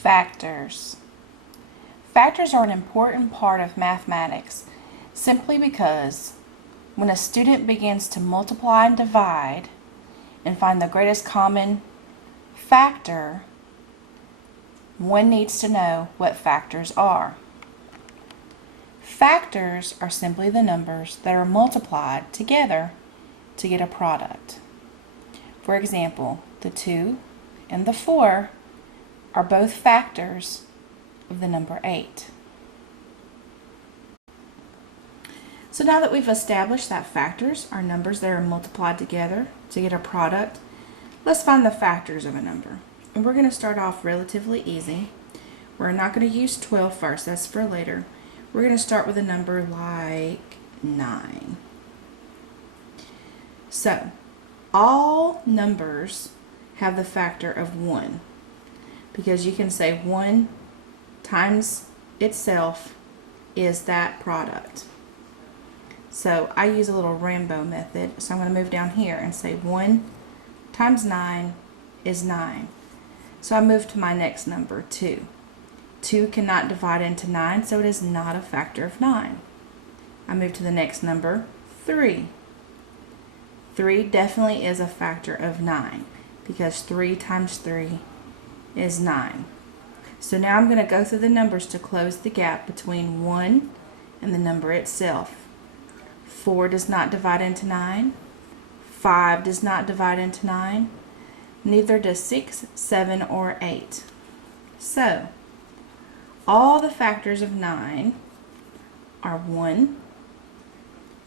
Factors. Factors are an important part of mathematics simply because when a student begins to multiply and divide and find the greatest common factor, one needs to know what factors are. Factors are simply the numbers that are multiplied together to get a product. For example, the 2 and the 4 are both factors of the number 8. So now that we've established that factors are numbers that are multiplied together to get a product, let's find the factors of a number. And we're going to start off relatively easy. We're not going to use 12 first, that's for later. We're going to start with a number like 9. So, all numbers have the factor of 1, because you can say 1 times itself is that product. So I use a little rainbow method, so I'm going to move down here and say 1 times 9 is 9. So I move to my next number, 2. 2 cannot divide into 9, so it is not a factor of 9. I move to the next number, 3. 3 definitely is a factor of 9, because 3 times 3 is 9. So now I'm going to go through the numbers to close the gap between 1 and the number itself. 4 does not divide into 9. 5 does not divide into 9. Neither does 6, 7, or 8. So, all the factors of 9 are 1,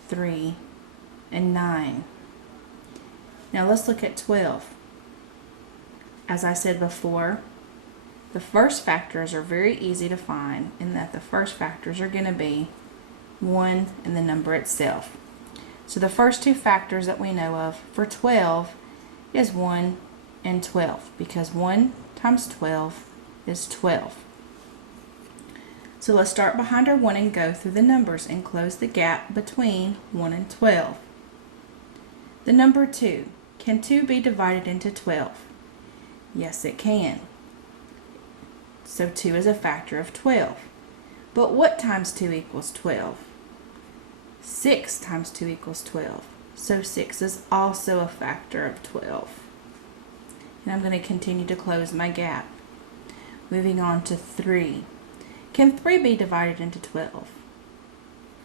3, and 9. Now let's look at 12. As I said before, the first factors are very easy to find in that the first factors are going to be 1 and the number itself. So the first two factors that we know of for 12 is 1 and 12, because 1 times 12 is 12. So let's start behind our 1 and go through the numbers and close the gap between 1 and 12. The number 2. Can 2 be divided into 12? Yes, it can. So 2 is a factor of 12. But what times 2 equals 12? 6 times 2 equals 12. So 6 is also a factor of 12. And I'm going to continue to close my gap. Moving on to 3. Can 3 be divided into 12?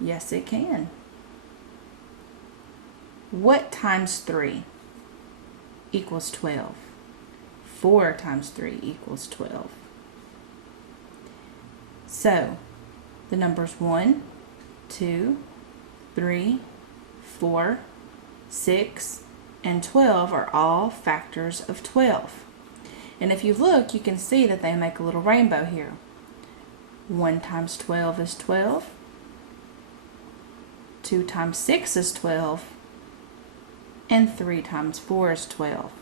Yes, it can. What times 3 equals 12? 4 times 3 equals 12. So, the numbers 1, 2, 3, 4, 6, and 12 are all factors of 12. And if you look, you can see that they make a little rainbow here. 1 times 12 is 12. 2 times 6 is 12. And 3 times 4 is 12.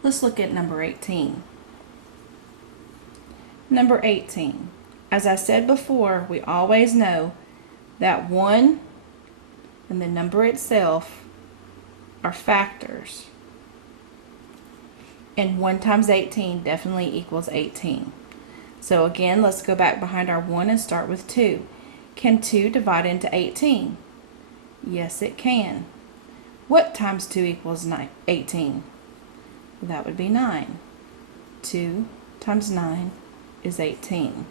Let's look at number 18. Number 18. As I said before, we always know that 1 and the number itself are factors. And 1 times 18 definitely equals 18. So again, let's go back behind our 1 and start with 2. Can 2 divide into 18? Yes, it can. What times 2 equals 18? Well, that would be 9. 2 times 9 is 18.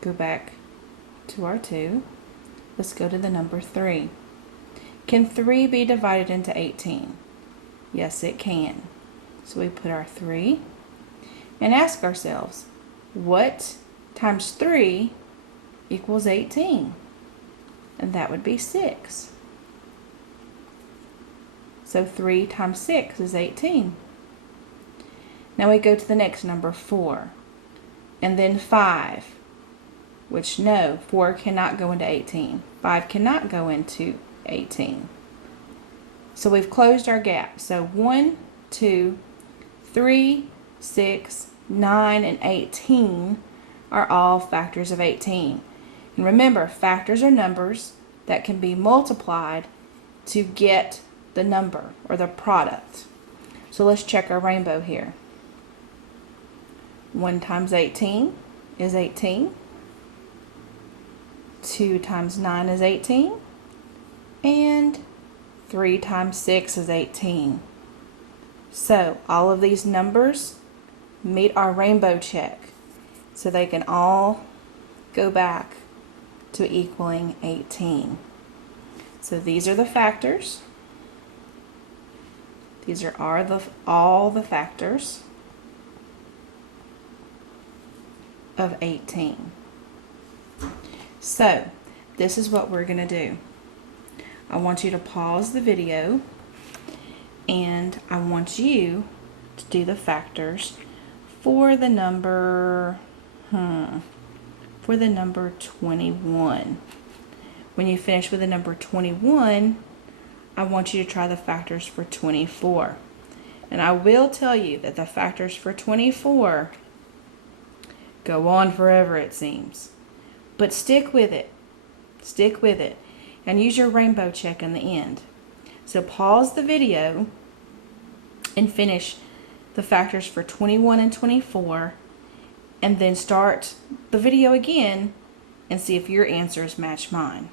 Go back to our 2. Let's go to the number 3. Can 3 be divided into 18? Yes, it can. So we put our 3 and ask ourselves, what times 3 equals 18? And that would be 6. So 3 times 6 is 18. Now we go to the next number, 4. And then 5. Which, no, 4 cannot go into 18. 5 cannot go into 18. So we've closed our gap. So 1, 2, 3, 6, 9, and 18 are all factors of 18. And remember, factors are numbers that can be multiplied to get the number or the product. So let's check our rainbow here. 1 times 18 is 18. 2 times 9 is 18. And 3 times 6 is 18. So all of these numbers meet our rainbow check. So they can all go back to equaling 18. So these are the factors. These are all the factors of 18. So this is what we're going to do. I want you to pause the video and I want you to do the factors for the number 21. When you finish with the number 21, I want you to try the factors for 24. And I will tell you that the factors for 24 go on forever, it seems. But stick with it. Stick with it. And use your rainbow check in the end. So pause the video and finish the factors for 21 and 24. And then start the video again and see if your answers match mine.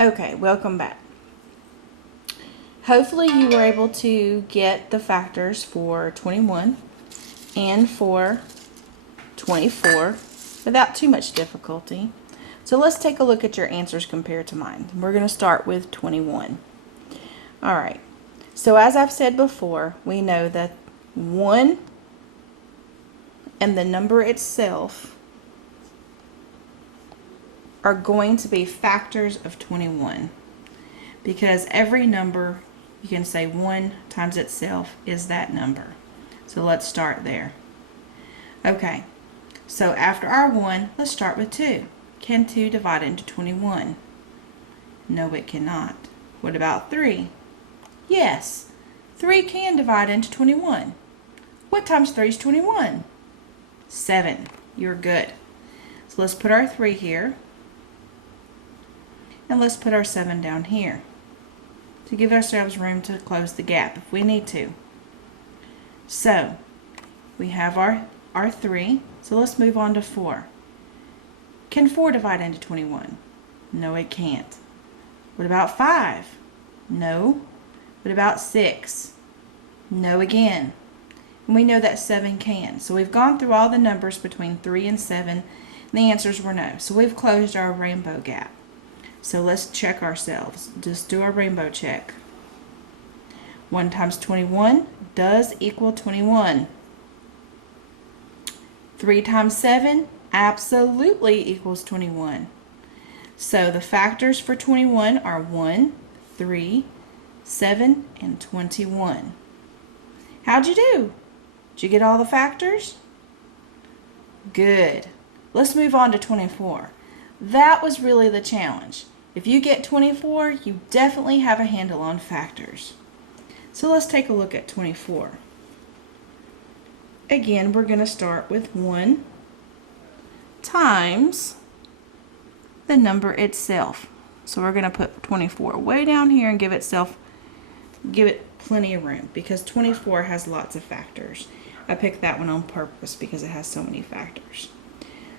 Okay, welcome back. Hopefully you were able to get the factors for 21 and for 24 without too much difficulty. So let's take a look at your answers compared to mine. We're going to start with 21. Alright, so as I've said before, we know that 1 and the number itself are going to be factors of 21, because every number, you can say 1 times itself is that number. So let's start there. Okay, so after our 1, let's start with 2. Can 2 divide into 21? No, it cannot. What about 3? Yes, 3 can divide into 21. What times 3 is 21? 7. You're good. So let's put our 3 here. And let's put our 7 down here to give ourselves room to close the gap if we need to. So we have our 3. So let's move on to 4. Can 4 divide into 21? No, it can't. What about 5? No. What about 6? No again. And we know that 7 can. So we've gone through all the numbers between 3 and 7, and the answers were no. So we've closed our rainbow gap. So let's check ourselves. Just do our rainbow check. 1 times 21 does equal 21. 3 times 7 absolutely equals 21. So the factors for 21 are 1, 3, 7, and 21. How'd you do? Did you get all the factors? Good. Let's move on to 24. That was really the challenge. If you get 24, you definitely have a handle on factors. So let's take a look at 24. Again, we're going to start with 1 times the number itself. So we're going to put 24 way down here and give it plenty of room, because 24 has lots of factors. I picked that one on purpose because it has so many factors.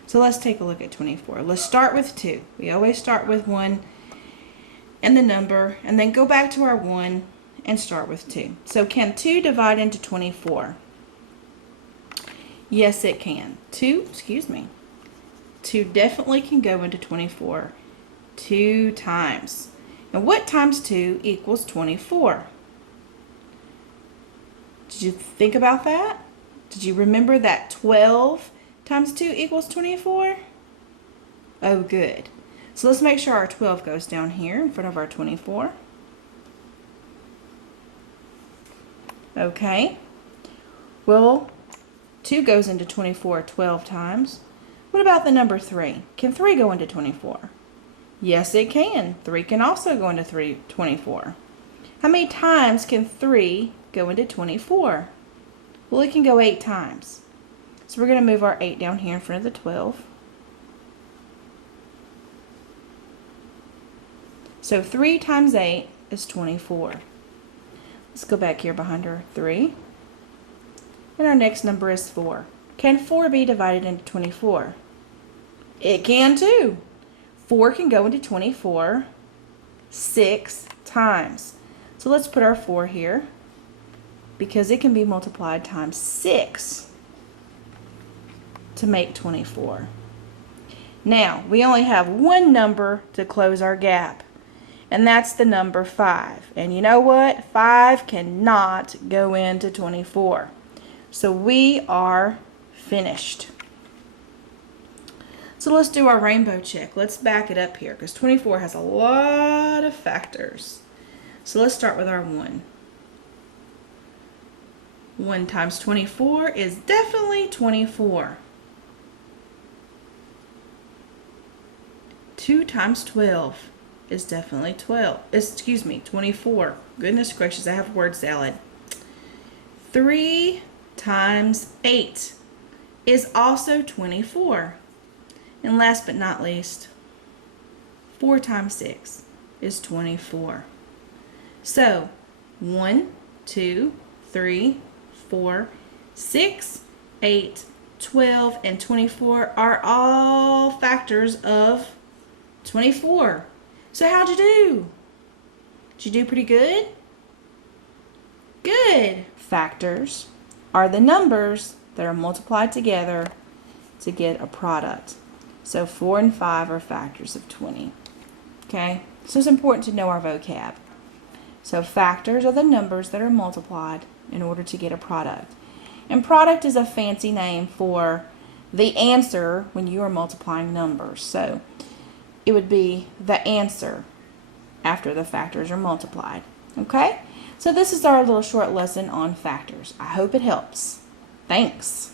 So let's take a look at 24. Let's start with 2. We always start with 1 and the number, and then go back to our 1 and start with 2. So can 2 divide into 24? Yes, it can. 2 definitely can go into 24 2 times. And what times 2 equals 24? Did you think about that? Did you remember that 12 times 2 equals 24? Oh, good. So let's make sure our 12 goes down here in front of our 24. Okay. Well, 2 goes into 24 12 times. What about the number 3? Can 3 go into 24? Yes, it can. 3 can also go into 24. How many times can 3 go into 24? Well, it can go 8 times. So we're going to move our 8 down here in front of the 12. So 3 times 8 is 24. Let's go back here behind our 3. And our next number is 4. Can 4 be divided into 24? It can too. 4 can go into 24 6 times. So let's put our 4 here because it can be multiplied times 6 to make 24. Now, we only have one number to close our gap, and that's the number 5. And you know what? 5 cannot go into 24. So we are finished. So let's do our rainbow check. Let's back it up here because 24 has a lot of factors. So let's start with our 1. 1 times 24 is definitely 24. 2 times 12 is definitely 24. Goodness gracious, I have word salad. 3 times 8 is also 24. And last but not least, 4 times 6 is 24. So 1, 2, 3, 4, 6, 8, 12, and 24 are all factors of 24. So how'd you do? Did you do pretty good? Good. Factors are the numbers that are multiplied together to get a product. So 4 and 5 are factors of 20. Okay? So it's important to know our vocab. So factors are the numbers that are multiplied in order to get a product. And product is a fancy name for the answer when you are multiplying numbers. So it would be the answer after the factors are multiplied. Okay? So this is our little short lesson on factors. I hope it helps. Thanks.